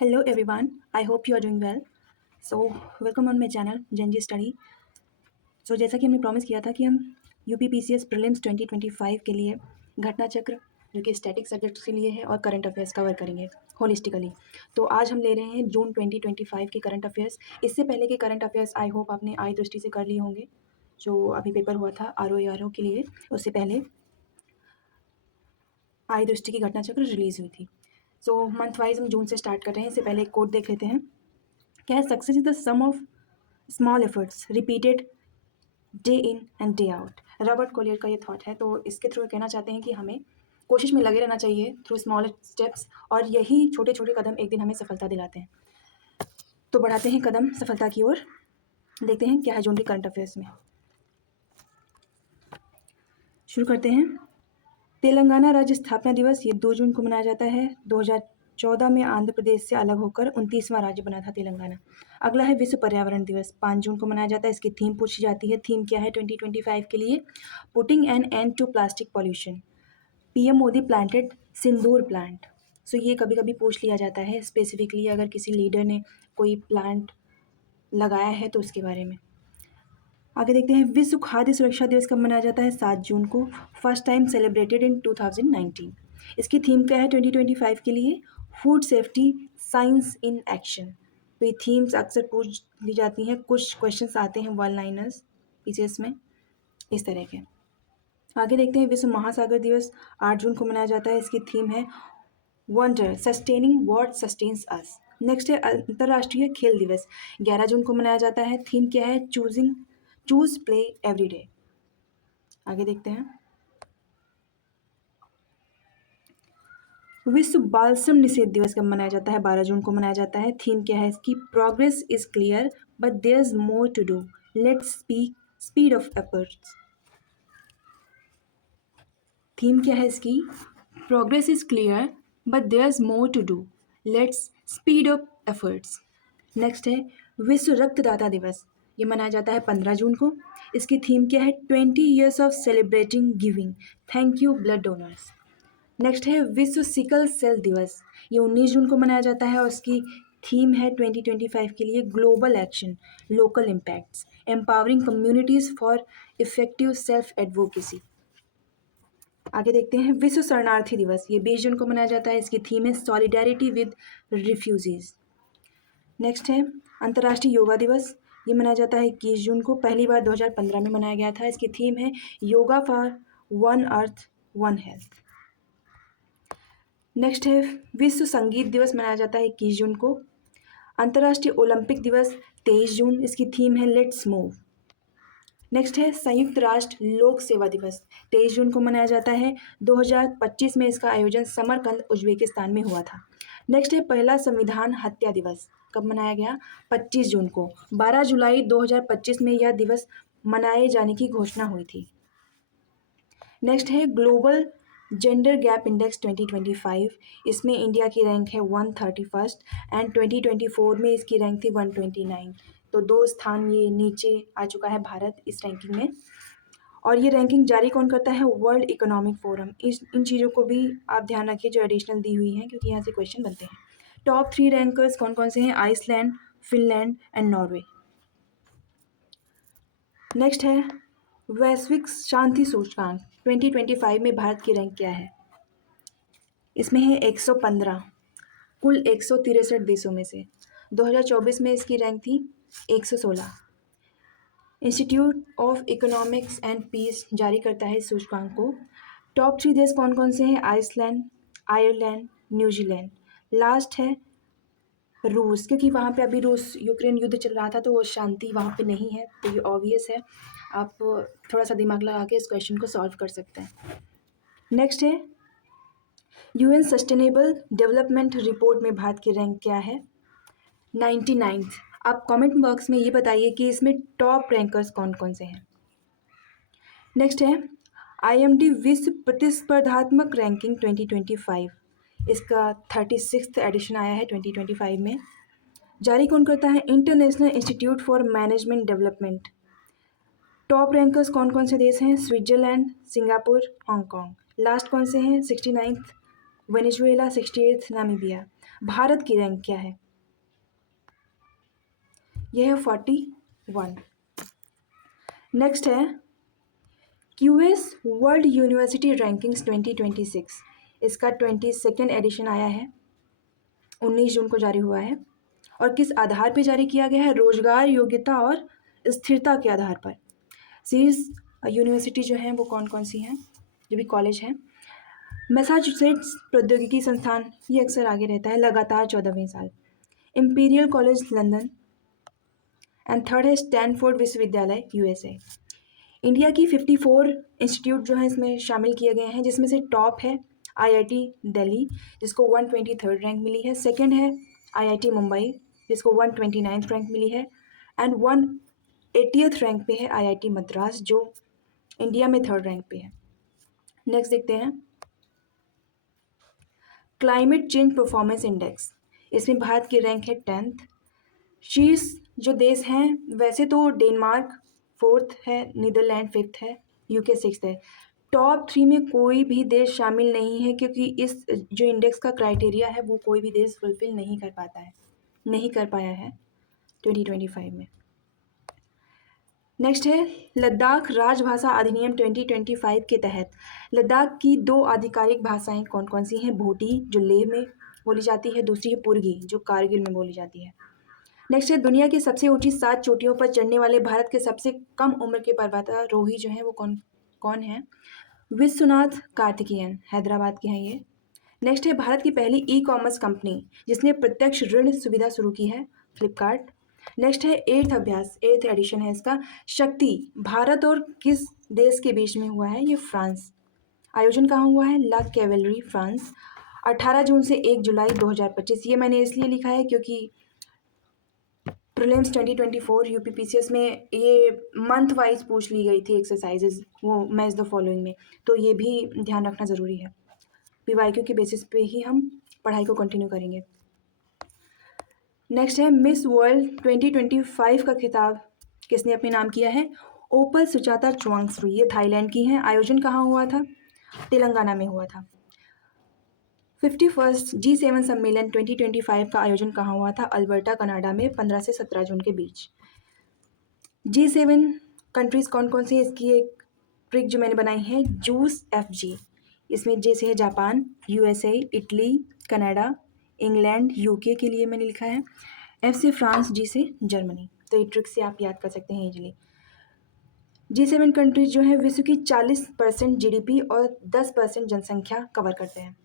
Hello everyone, I hope you are doing well. So welcome on my channel Genji Study. So जैसा कि हमने promise किया था कि हम यूपीपीसीएस प्रीलिम्स 2025 के लिए घटना चक्र जो कि स्टैटिक सब्जेक्ट्स के लिए है और करंट अफेयर्स कवर करेंगे होलिस्टिकली। तो आज हम ले रहे हैं जून 2025 के करंट अफेयर्स। इससे पहले के करंट अफेयर्स आई होप आपने आई दृष्टि से कर लिए होंगे, जो अभी पेपर हुआ था आर के लिए, उससे पहले आई दृष्टि की घटना चक्र रिलीज़ हुई थी। सो मंथ वाइज हम जून से स्टार्ट कर रहे हैं। इससे पहले एक कोट देख लेते हैं। क्या है? Success is the sum of small efforts repeated day in and day out. Robert Collier का ये थॉट है। तो इसके थ्रू कहना चाहते हैं कि हमें कोशिश में लगे रहना चाहिए थ्रू स्मॉल स्टेप्स, और यही छोटे छोटे कदम एक दिन हमें सफलता दिलाते हैं। तो बढ़ाते हैं कदम सफलता की ओर। देखते हैं क्या है जून के करंट अफेयर्स में। शुरू करते हैं। तेलंगाना राज्य स्थापना दिवस ये 2 जून को मनाया जाता है। 2014 में आंध्र प्रदेश से अलग होकर 29वां राज्य बना था तेलंगाना। अगला है विश्व पर्यावरण दिवस, 5 जून को मनाया जाता है। इसकी थीम पूछी जाती है। थीम क्या है 2025 के लिए? Putting an end to plastic pollution. PM Modi planted sindoor plant. So ये कभी कभी पूछ लिया जाता है स्पेसिफिकली, अगर किसी लीडर ने कोई प्लांट लगाया है तो उसके बारे में। आगे देखते हैं। विश्व खाद्य सुरक्षा दिवस कब मनाया जाता है? 7 जून को। First time celebrated in 2019। इसकी थीम क्या है 2025 के लिए? Food safety science in action. तो ये थीम्स अक्सर पूछ ली जाती हैं, कुछ क्वेश्चंस आते हैं वन लाइनर्स पीसीएस में इस तरह के। आगे देखते हैं। विश्व महासागर दिवस 8 जून को मनाया जाता है। इसकी थीम है wonder sustaining what sustains us. Next है अंतर्राष्ट्रीय खेल दिवस, 11 जून को मनाया जाता है। थीम क्या है? Choose play every day. आगे देखते हैं। विश्व बाल श्रम निषेध दिवस कब मनाया जाता है? 12 जून को मनाया जाता है। थीम क्या है इसकी? Progress is clear but there is more to do, let's speak speed of efforts. Theme क्या है इसकी? Progress is clear but there is more to do, let's speed up efforts. Next है विश्व रक्तदाता दिवस, ये मनाया जाता है 15 जून को। इसकी थीम क्या है? 20 years of celebrating giving, thank you blood donors. Next है विश्व सिकल सेल दिवस, ये 19 जून को मनाया जाता है और इसकी थीम है 2025 के लिए global action, local impacts, empowering communities for effective self advocacy. आगे देखते हैं। विश्व शरणार्थी दिवस, ये 20 जून को मनाया जाता है। इसकी थीम है सॉलिडेरिटी विद रिफ्यूजीज। नेक्स्ट है अंतर्राष्ट्रीय योगा दिवस, ये मनाया जाता है 21 जून को। पहली बार 2015 में मनाया गया था। इसकी थीम है yoga for one earth one health. Next है विश्व संगीत दिवस, मनाया जाता है 21 जून को। अंतर्राष्ट्रीय ओलंपिक दिवस 23 जून, इसकी थीम है लेट्स मूव। नेक्स्ट है संयुक्त राष्ट्र लोक सेवा दिवस, 23 जून को मनाया जाता है। 2025 में इसका आयोजन समरकंद उज्बेकिस्तान में हुआ था। नेक्स्ट है पहला संविधान हत्या दिवस, कब मनाया गया? 25 जून को। 12 जुलाई 2025 में यह दिवस मनाए जाने की घोषणा हुई थी। नेक्स्ट है ग्लोबल जेंडर गैप इंडेक्स 2025, इसमें इंडिया की रैंक है 131 एंड 2024 में इसकी रैंक थी 129। तो 2 स्थान ये नीचे आ चुका है भारत इस रैंकिंग में। और ये रैंकिंग जारी कौन करता है? World economic forum. इन चीज़ों को भी आप ध्यान रखिए जो एडिशनल दी हुई हैं, क्योंकि यहाँ से क्वेश्चन बनते हैं। टॉप 3 रैंकर्स कौन कौन से हैं? Iceland, Finland and Norway. Next है वैश्विक शांति सूचकांक 2025 में भारत की रैंक क्या है? इसमें है 115 कुल 163 देशों में से। 2024 में इसकी रैंक थी 116। Institute of Economics and Peace जारी करता है इस सूचकांक को। टॉप 3 देश कौन कौन से हैं? Iceland, Ireland, New Zealand. लास्ट है रूस, क्योंकि वहाँ पे अभी रूस यूक्रेन युद्ध चल रहा था, तो वो शांति वहाँ पे नहीं है। तो ये ऑब्वियस है, आप थोड़ा सा दिमाग लगा के इस क्वेश्चन को सॉल्व कर सकते हैं। नेक्स्ट है यूएन सस्टेनेबल डेवलपमेंट रिपोर्ट में भारत की रैंक क्या है? 99th। आप कमेंट बॉक्स में ये बताइए कि इसमें टॉप रैंकर्स कौन कौन से हैं। नेक्स्ट है आईएमडी विश्व प्रतिस्पर्धात्मक रैंकिंग 2025, इसका 36th एडिशन आया है 2025 में। जारी कौन करता है? International institute for management development. Top rankers कौन कौन से देश हैं? Switzerland, Singapore, Hong Kong. लास्ट कौन से हैं? 69th Venezuela 68, Namibia. भारत की रैंक क्या है? यह है 41। नेक्स्ट है क्यूएस वर्ल्ड यूनिवर्सिटी रैंकिंग्स 2026। इसका 22nd एडिशन आया है, 19 जून को जारी हुआ है। और किस आधार पर जारी किया गया है? रोजगार, योग्यता और स्थिरता के आधार पर। सीरीज यूनिवर्सिटी जो है वो कौन कौन सी हैं, जो भी कॉलेज हैं? मैसाचुसेट्स प्रौद्योगिकी संस्थान, ये अक्सर आगे रहता है लगातार 14वें साल। Imperial college London. And third है स्टैनफोर्ड विश्वविद्यालय, यूएसए। इंडिया की 54 इंस्टीट्यूट जो हैं इसमें शामिल किए गए हैं, जिसमें से टॉप है आईआईटी दिल्ली, जिसको 123rd रैंक मिली है। सेकंड है आईआईटी मुंबई, जिसको 129th रैंक मिली है। एंड 180th रैंक पे है आईआईटी मद्रास, जो इंडिया में 3rd रैंक पे है। नेक्स्ट देखते हैं क्लाइमेट चेंज परफॉर्मेंस इंडेक्स। इसमें भारत की रैंक है 10th। शीर्ष जो देश हैं वैसे तो डेनमार्क 4th है, नीदरलैंड 5th है, यूके 6th है। टॉप 3 में कोई भी देश शामिल नहीं है, क्योंकि इस जो इंडेक्स का क्राइटेरिया है वो कोई भी देश फुलफिल नहीं कर पाया है 2025 में। नेक्स्ट है लद्दाख राजभाषा अधिनियम 2025 के तहत लद्दाख की 2 आधिकारिक भाषाएं कौन कौन सी हैं? भोटी जो लेह में बोली जाती है, दूसरी है पुर्गी जो कारगिल में बोली जाती है। नेक्स्ट है दुनिया की सबसे ऊंची 7 चोटियों पर चढ़ने वाले भारत के सबसे कम उम्र के पर्वतारोही जो हैं वो कौन कौन है? विश्वनाथ कार्तिकेयन, हैदराबाद के हैं ये। नेक्स्ट है भारत की पहली ई कॉमर्स कंपनी जिसने प्रत्यक्ष ऋण सुविधा शुरू की है, फ्लिपकार्ट। नेक्स्ट है 8th एडिशन है इसका, शक्ति भारत और किस देश के बीच में हुआ है? ये फ्रांस। आयोजन कहाँ हुआ है? ला कैवेलरी, फ्रांस। 18 जून से 1 जुलाई 2025। ये मैंने इसलिए लिखा है क्योंकि प्रीलिम्स 2024 यूपीपीसीएस में ये मंथ वाइज पूछ ली गई थी एक्सरसाइजेज, वो मैच द फॉलोइंग में, तो ये भी ध्यान रखना ज़रूरी है। पीवाईक्यू के बेसिस पे ही हम पढ़ाई को कंटिन्यू करेंगे। नेक्स्ट है मिस वर्ल्ड 2025 का खिताब किसने अपने नाम किया है? ओपल सुचाता चुआंगसू, ये थाईलैंड की हैं। आयोजन कहाँ हुआ था? तेलंगाना में हुआ था। 51st G7 सम्मेलन 2025 का आयोजन कहाँ हुआ था? अल्बर्टा, कनाडा में 15 से 17 जून के बीच। G7 कंट्रीज़ कौन कौन सी है? इसकी एक ट्रिक जो मैंने बनाई है, जूस FG। इसमें जे से है Japan, USA, Italy, Canada, England, UK के लिए मैंने लिखा है, एफ से फ्रांस, जी से जर्मनी। तो ये ट्रिक से आप याद कर सकते हैं इजीली। G7 कंट्रीज जो है विश्व की 40% जीडीपी और 10% जनसंख्या कवर करते हैं।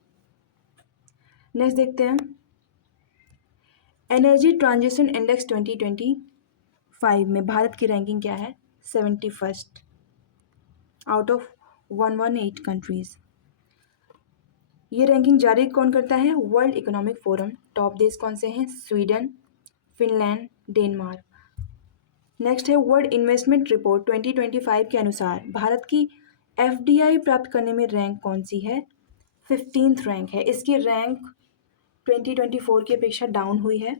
नेक्स्ट देखते हैं एनर्जी ट्रांजिशन इंडेक्स 2025 में भारत की रैंकिंग क्या है? 71st out of 118 countries. ये रैंकिंग जारी कौन करता है? World economic forum. टॉप देश कौन से हैं? Sweden, Finland, Denmark. नेक्स्ट है वर्ल्ड इन्वेस्टमेंट रिपोर्ट 2025 के अनुसार भारत की एफडीआई प्राप्त करने में रैंक कौन सी है? 15th रैंक है। इसकी रैंक 2024 की अपेक्षा डाउन हुई है।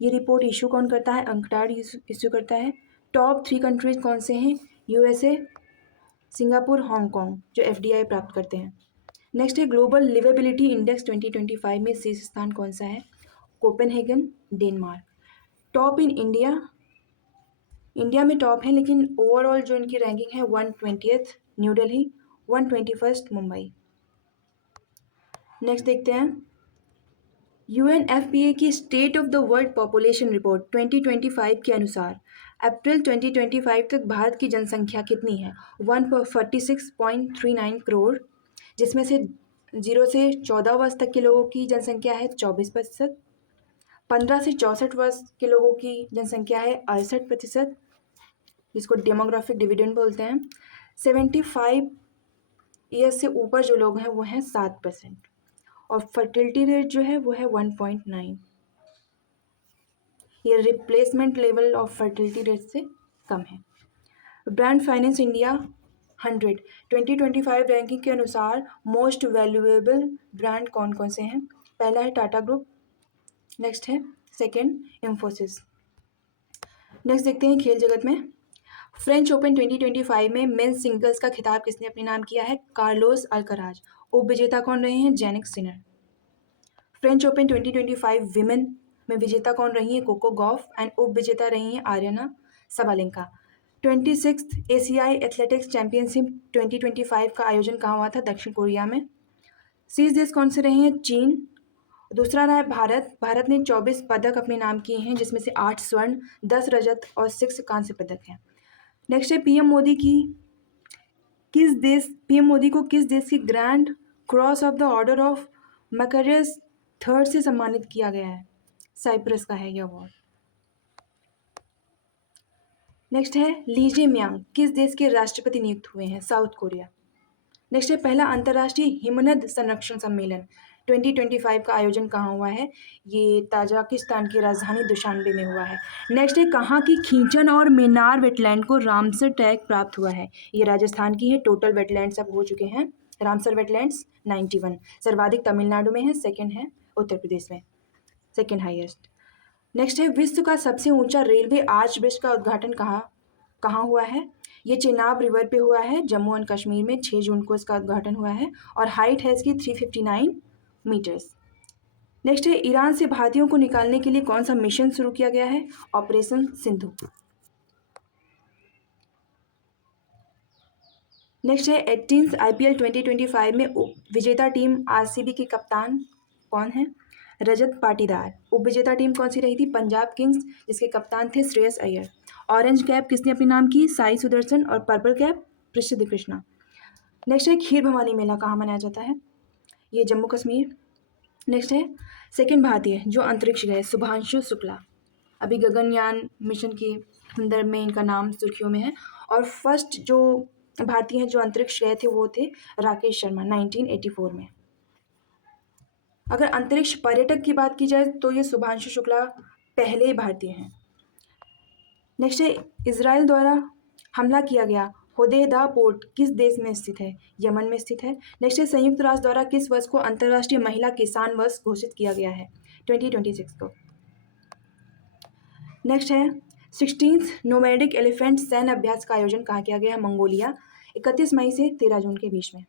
ये रिपोर्ट इशू कौन करता है? अंकटाड इशू करता है। टॉप 3 कंट्रीज कौन से हैं? यूएसए, सिंगापुर, हांगकॉन्ग, जो एफडीआई प्राप्त करते हैं। नेक्स्ट है ग्लोबल लिवेबिलिटी इंडेक्स 2025 में शीर्ष स्थान कौन सा है? Copenhagen, Denmark. Top in India में टॉप है, लेकिन ओवरऑल जो इनकी रैंकिंग है 120th new Delhi, 121st Mumbai. Next देखते हैं यूएनएफपीए की state of the world population report 2025 के अनुसार अप्रैल 2025 तक भारत की जनसंख्या कितनी है? 146.39 करोड़, जिसमें से 0 से 14 वर्ष तक के लोगों की जनसंख्या है 24%, 15 से 64 वर्ष के लोगों की जनसंख्या है 68%, जिसको डेमोग्राफिक डिविडेंड बोलते हैं। 75 ईयर्स से ऊपर जो लोग हैं वो हैं 7%, और फर्टिलिटी रेट जो है वो है 1.9। ये replacement level of fertility rate से कम है। ब्रांड फाइनेंस इंडिया 100 2025 रैंकिंग के अनुसार मोस्ट वैल्यूएबल ब्रांड कौन कौन से हैं? पहला है टाटा ग्रुप, नेक्स्ट है सेकंड इन्फोसिस। नेक्स्ट देखते हैं खेल जगत में फ्रेंच ओपन 2025 में मेंस सिंगल्स का खिताब किसने अपने नाम किया है? Carlos Alcaraz. उप विजेता कौन रहे हैं? Jannik Sinner. French open 2025 women में विजेता कौन रही है? Coco Gauff. एंड उप विजेता रही हैं आर्यना सबालेंका। 26th एशियाई एथलेटिक्स चैंपियनशिप 2025 का आयोजन कहाँ हुआ था? दक्षिण कोरिया में। शीर्ष देश कौन से रहे हैं? चीन। दूसरा रहा है भारत। भारत ने 24 पदक अपने नाम किए हैं, जिसमें से 8 स्वर्ण, 10 रजत और 6 कांस्य पदक हैं। नेक्स्ट है पीएम मोदी को किस देश की grand cross of the order of Macarius third से सम्मानित किया गया है? साइप्रस का है यह अवार्ड। नेक्स्ट है लीजे म्यांग किस देश के राष्ट्रपति नियुक्त हुए हैं? South Korea. नेक्स्ट है पहला अंतर्राष्ट्रीय हिमनद संरक्षण सम्मेलन 2025 का आयोजन कहाँ हुआ है? ये ताजिकिस्तान की राजधानी दुशानबे में हुआ है। नेक्स्ट है कहाँ की खींचन और मेनार वेटलैंड को रामसर टैग प्राप्त हुआ है? ये राजस्थान की है। टोटल वेटलैंड्स अब हो चुके हैं रामसर वेटलैंड्स 91। सर्वाधिक तमिलनाडु में है, सेकेंड है उत्तर प्रदेश में, सेकेंड हाईएस्ट। नेक्स्ट है विश्व का सबसे ऊंचा रेलवे आर्च ब्रिज का उद्घाटन कहाँ हुआ है? ये चेनाब रिवर पे हुआ है जम्मू एंड कश्मीर में। 6 जून को इसका उद्घाटन हुआ है और हाइट है इसकी 359 मीटर्स। नेक्स्ट है ईरान से भारतीयों को निकालने के लिए कौन सा मिशन शुरू किया गया है? ऑपरेशन सिंधु। नेक्स्ट है 18th IPL 2025 में विजेता टीम आरसीबी के कप्तान कौन है? रजत पाटीदार। उपविजेता टीम कौन सी रही थी? पंजाब किंग्स, जिसके कप्तान थे श्रेयस अय्यर। ऑरेंज कैप किसने अपने नाम की? साई सुदर्शन। और पर्पल कैप प्रसिद्ध कृष्णा। नेक्स्ट है खीर भवानी मेला कहाँ मनाया जाता है? ये जम्मू कश्मीर। नेक्स्ट है सेकेंड भारतीय जो अंतरिक्ष गए, शुभांशु शुक्ला। अभी गगनयान मिशन के संदर्भ में इनका नाम सुर्खियों में है। और फर्स्ट जो भारतीय हैं जो अंतरिक्ष गए थे वो थे राकेश शर्मा 1984 में। अगर अंतरिक्ष पर्यटक की बात की जाए तो ये शुभांशु शुक्ला पहले भारतीय हैं। नेक्स्ट है इजराइल द्वारा हमला किया गया होदेदा पोर्ट किस देश में स्थित है? यमन में स्थित है। नेक्स्ट है संयुक्त राष्ट्र द्वारा किस वर्ष को अंतर्राष्ट्रीय महिला किसान वर्ष घोषित किया गया है? 2026 को। नेक्स्ट है 16th नोमैडिक एलिफेंट सैन्य अभ्यास का आयोजन कहाँ किया गया है? मंगोलिया। 31 मई से 13 जून के बीच में।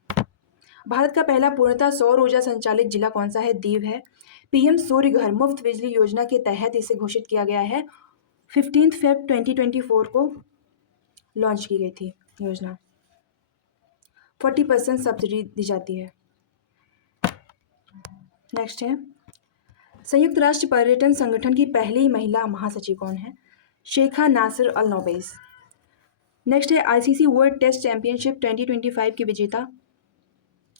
भारत का पहला पूर्णतः सौर ऊर्जा संचालित जिला कौन सा है? दीव है। पीएम सूर्य घर मुफ्त बिजली योजना के तहत इसे घोषित किया गया है। 15 फेब 2024 को लॉन्च की गई थी योजना। 40% सब्सिडी दी जाती है। नेक्स्ट है संयुक्त राष्ट्र पर्यटन संगठन की पहली महिला महासचिव कौन है? शेखा नासिर अल नोबेस। नेक्स्ट है आईसीसी वर्ल्ड टेस्ट चैंपियनशिप 2025 की विजेता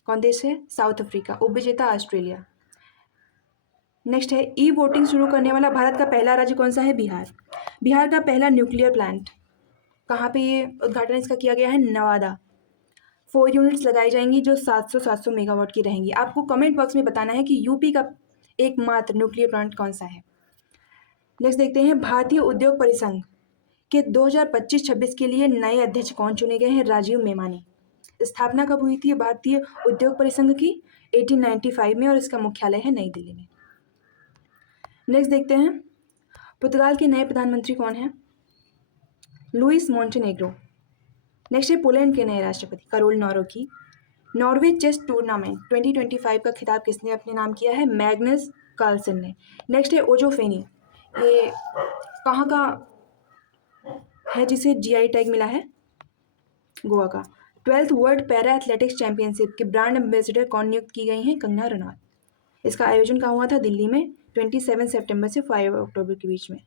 कौन देश है? South Africa. उपविजेता ऑस्ट्रेलिया। नेक्स्ट है ई वोटिंग शुरू करने वाला भारत का पहला राज्य कौन सा है? बिहार। बिहार का पहला न्यूक्लियर प्लांट कहाँ पे ये उद्घाटन इसका किया गया है? नवादा। 4 यूनिट्स लगाई जाएंगी जो 700 मेगावाट की रहेंगी। आपको कमेंट बॉक्स में बताना है कि यूपी का एकमात्र न्यूक्लियर प्लांट कौन सा है। नेक्स्ट देखते हैं भारतीय उद्योग परिसंघ के 2025-26 के लिए नए अध्यक्ष कौन चुने गए हैं? राजीव मेमानी। स्थापना कब हुई थी भारतीय उद्योग परिसंघ की? 1895 में और इसका मुख्यालय है नई दिल्ली में। नेक्स्ट देखते हैं पुर्तगाल के नए प्रधानमंत्री कौन हैं? Luis Montenegro. नेक्स्ट है पोलैंड के नए राष्ट्रपति करोल नॉरोकी। नॉर्वे चेस टूर्नामेंट 2025 का खिताब किसने अपने नाम किया है? मैग्नस कार्लसन ने। नेक्स्ट है ओजोफेनी, ये कहाँ का है जिसे जीआई टैग मिला है? गोवा का। 12th world para athletics championship के ब्रांड एम्बेसडर कौन नियुक्त की गई हैं? कंगना रनौत। इसका आयोजन कहाँ हुआ था? दिल्ली में 27 सितंबर से 5 अक्टूबर के बीच में।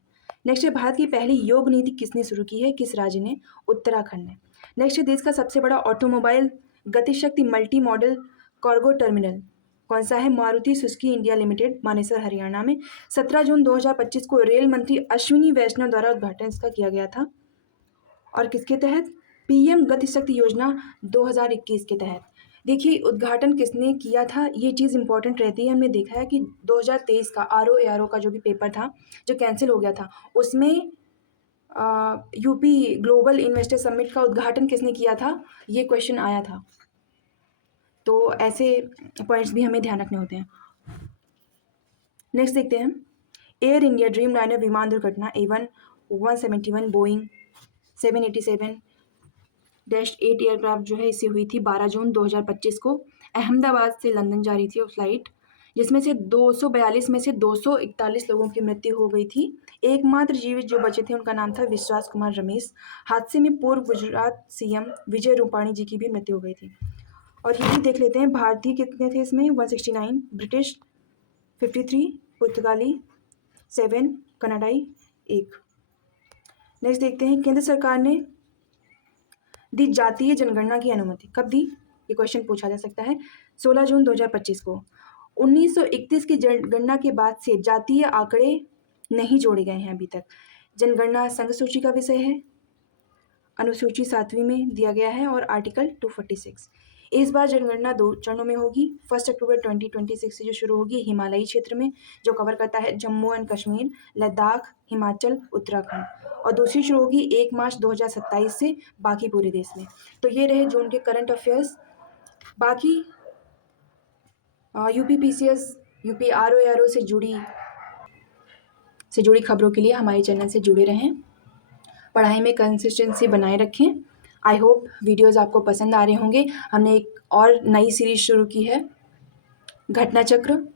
नेक्स्ट है भारत की पहली योग नीति किसने शुरू की है? किस राज्य ने? उत्तराखंड ने। नेक्स्ट है देश का सबसे बड़ा automobile Gatishakti multi modal cargo terminal कौन सा है? Maruti Suzuki India Limited, Manesar Haryana में। 17 जून 2025 को रेल मंत्री अश्विनी वैष्णव द्वारा उद्घाटन इसका किया गया था और किसके तहत? पीएम गतिशक्ति योजना 2021 के तहत। देखिए उद्घाटन किसने किया था, ये चीज़ इंपॉर्टेंट रहती है। हमने देखा है कि 2023 का आरओ का जो भी पेपर था जो कैंसिल हो गया था उसमें यूपी ग्लोबल इन्वेस्टर समिट का उद्घाटन किसने किया था, ये क्वेश्चन आया था। तो ऐसे पॉइंट्स भी हमें ध्यान रखने होते हैं। नेक्स्ट देखते हैं एयर इंडिया ड्रीम लाइनर विमान दुर्घटना A171 बोइंग 787-8 एयरक्राफ्ट जो है इसे हुई थी 12 जून 2025 को। अहमदाबाद से लंदन जा रही थी वो फ्लाइट। जिसमें से 242 में से 241 लोगों की मृत्यु हो गई थी। एकमात्र जीवित जो बचे थे उनका नाम था विश्वास कुमार रमेश। हादसे में पूर्व गुजरात सीएम विजय रूपाणी जी की भी मृत्यु हो गई थी। और ये भी देख लेते हैं, भारतीय कितने थे इसमें, 169, ब्रिटिश 53, पुर्तगाली 7, कनाडाई 1। नेक्स्ट देखते हैं, केंद्र सरकार ने दी जातीय जनगणना की अनुमति कब दी, ये क्वेश्चन पूछा जा सकता है। 16 जून 2025 को। 1931 की जनगणना के बाद से जातीय आंकड़े नहीं जोड़े गए हैं अभी तक। जनगणना संघ सूची का विषय है, अनुसूची 7वीं में दिया गया है और आर्टिकल 246। इस बार जनगणना 2 चरणों में होगी। 1 अक्टूबर 2026 से जो शुरू होगी हिमालयी क्षेत्र में, जो कवर करता है जम्मू एंड कश्मीर, लद्दाख, हिमाचल, उत्तराखंड, और दूसरी शुरू होगी 1 मार्च 2027 से बाकी पूरे देश में। तो ये रहे जून के करंट अफेयर्स। बाकी UPPCS, UPRO से जुड़ी खबरों के लिए हमारे चैनल से जुड़े रहें। पढ़ाई में कंसिस्टेंसी बनाए रखें। आई होप वीडियोज़ आपको पसंद आ रहे होंगे। हमने एक और नई सीरीज़ शुरू की है घटना चक्र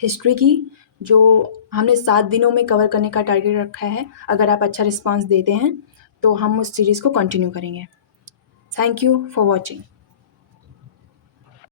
हिस्ट्री की, जो हमने 7 दिनों में कवर करने का टारगेट रखा है। अगर आप अच्छा रिस्पांस देते हैं तो हम उस सीरीज़ को कंटिन्यू करेंगे। Thank you for watching.